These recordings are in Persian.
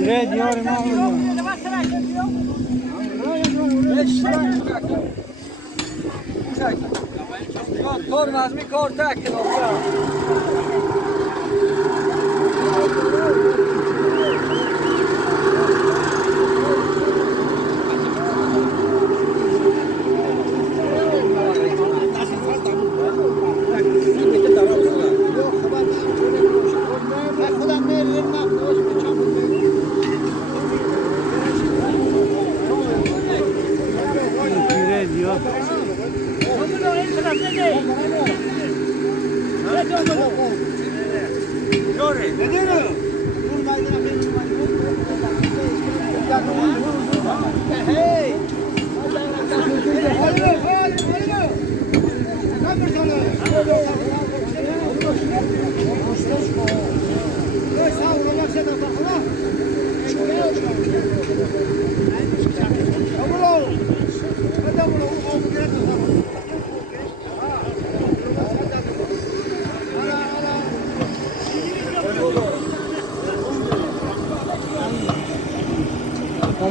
پیره دیار ما Tornaz mi kortak nokta. پیره دیار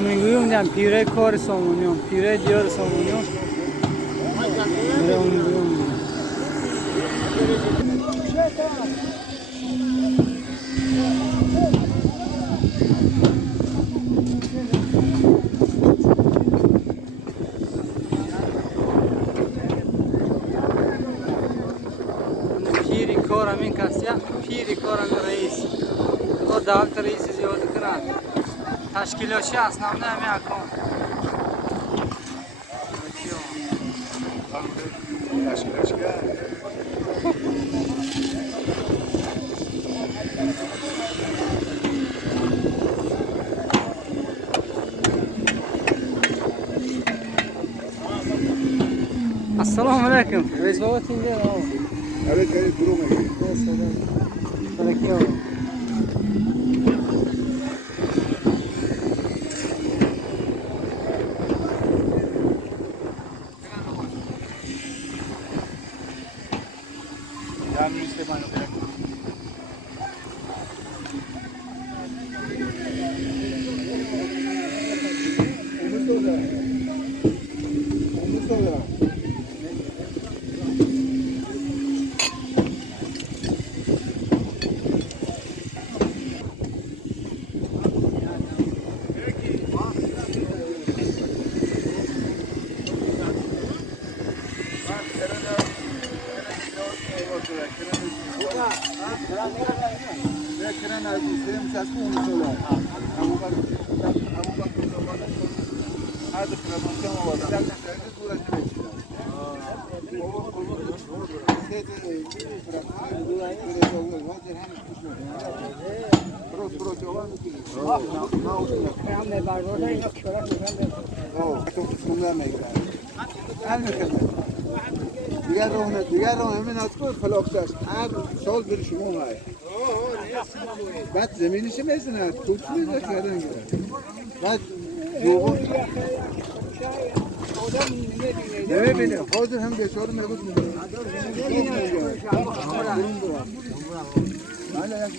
میگویم پیره کار سامونیون پیره دیار سامونیون میگویم پیری کار همین کسیه پیری کار همین رئیس تو دولت رئیس زیاد کرد تشکیلاشی اصلا نمی اکن السلام علیکم رئیس بابا تیم ده Evet, evet, durum yok. ترکی آقا Yani Müslüman olarak. Omuz olarak. دیگر رو همین از کود خلاقش است هر سال بر شما مای بعد زمینش میزنه توپ میزنه کردن بعد جوغو ببینه حاضر هم بیچاره میگوت میده حالا یک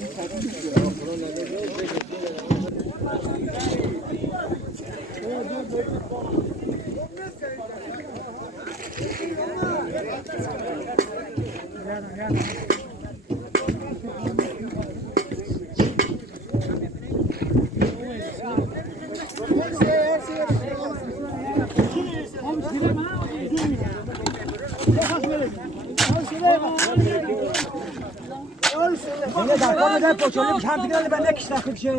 Ne dakika ne poçolu bir şartı geldi ben de kişiler bir şey.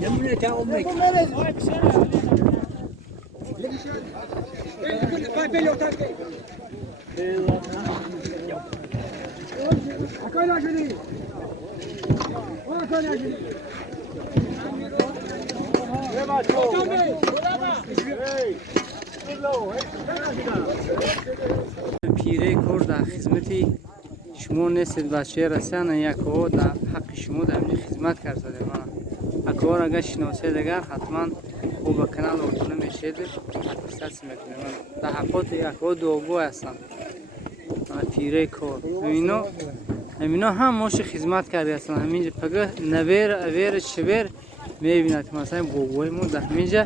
Yemin et ya olmak. Akayla şunu. Akayla şunu. پیره کار در خدمت شما نیستید بچه رسیدن یک او در حق شما در اینجا خدمت کرده من اکو را اگر شناسید اگر حتما او به کانال اردنه میشید حدث میکنه من در حقات یک او دوگو هستم تیره کار اینا هم موش خدمت کرده هستن همینجا پگه نویر اویر شبیر میبیند که مثلا بوگوی ما در همینجا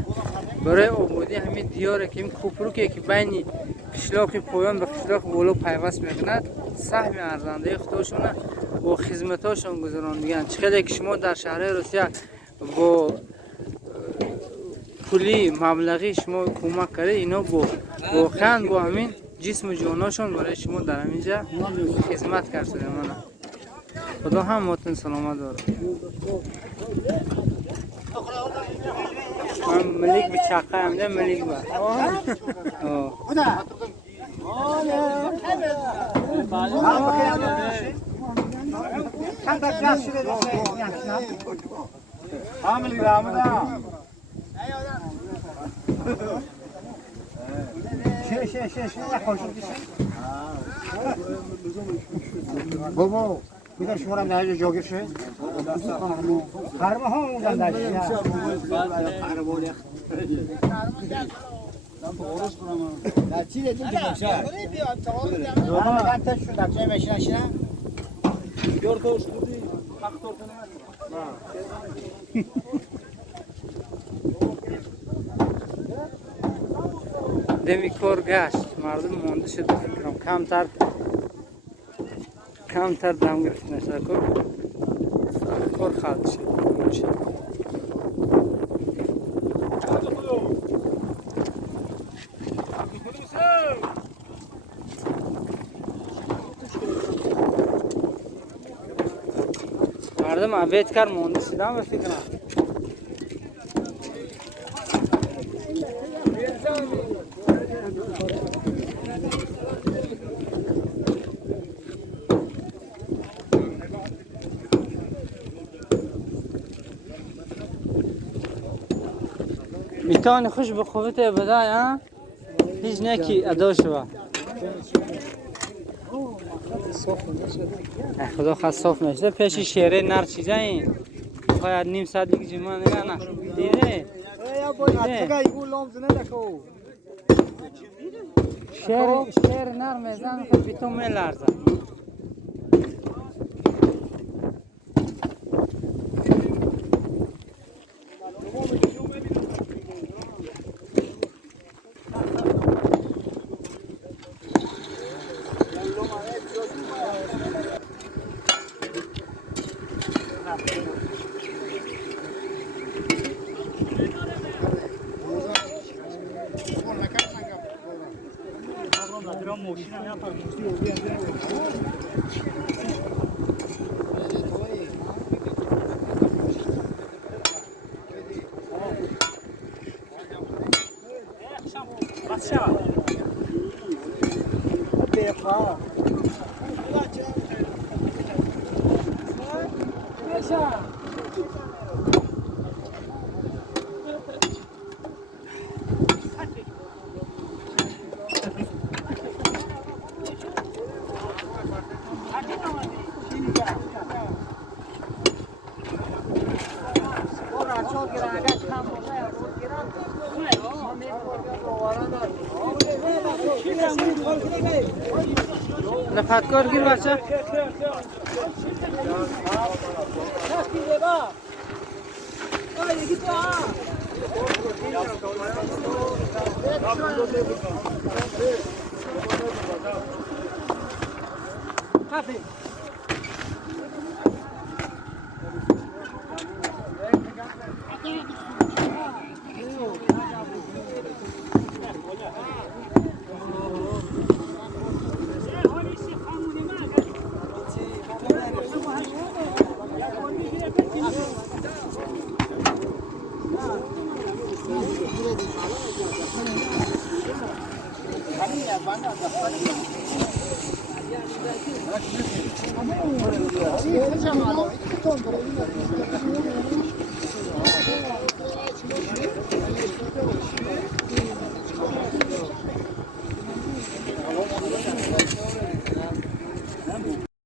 برای آبادی همین دیاره که این کوپروکی که بین قشلاق پایان به قشلاق بولو پیوست میکند سهم ارزنده خودشونه و خدمتاشون گذراندگان چقدر که شما در شهر روسیه با پولی مبلغی شما کمک کرده اینا با واقعا با همین جسم و جاناشون برای شما در همینجا خدمت کرده من خدا هم متن سلامت داره من ملیک به چاقه هم ده ملیک با بابا بیدار شما را نهیج جاگیر شه خرمه ها اونجا داشتی در چی دیدیم که بخشه؟ همه کنتر شد در چه میشنه شنه؟ بیار تو شدی حق تو دمی کار گشت مردم مونده شد فکرم کمتر دم گرفت نشده کار خالد شد مردم عبید کار مونده شدم به فکرم میتونی خوش به خوبت بدای ها هیچ نکی ادا شوا خدا خواست صاف نشده پیش شیره نر چیزا این باید نیم ساعت دیگه جمعه نگه نه دیده شیر نر میزن خود بیتو میلرزه لفتکار گیر بچه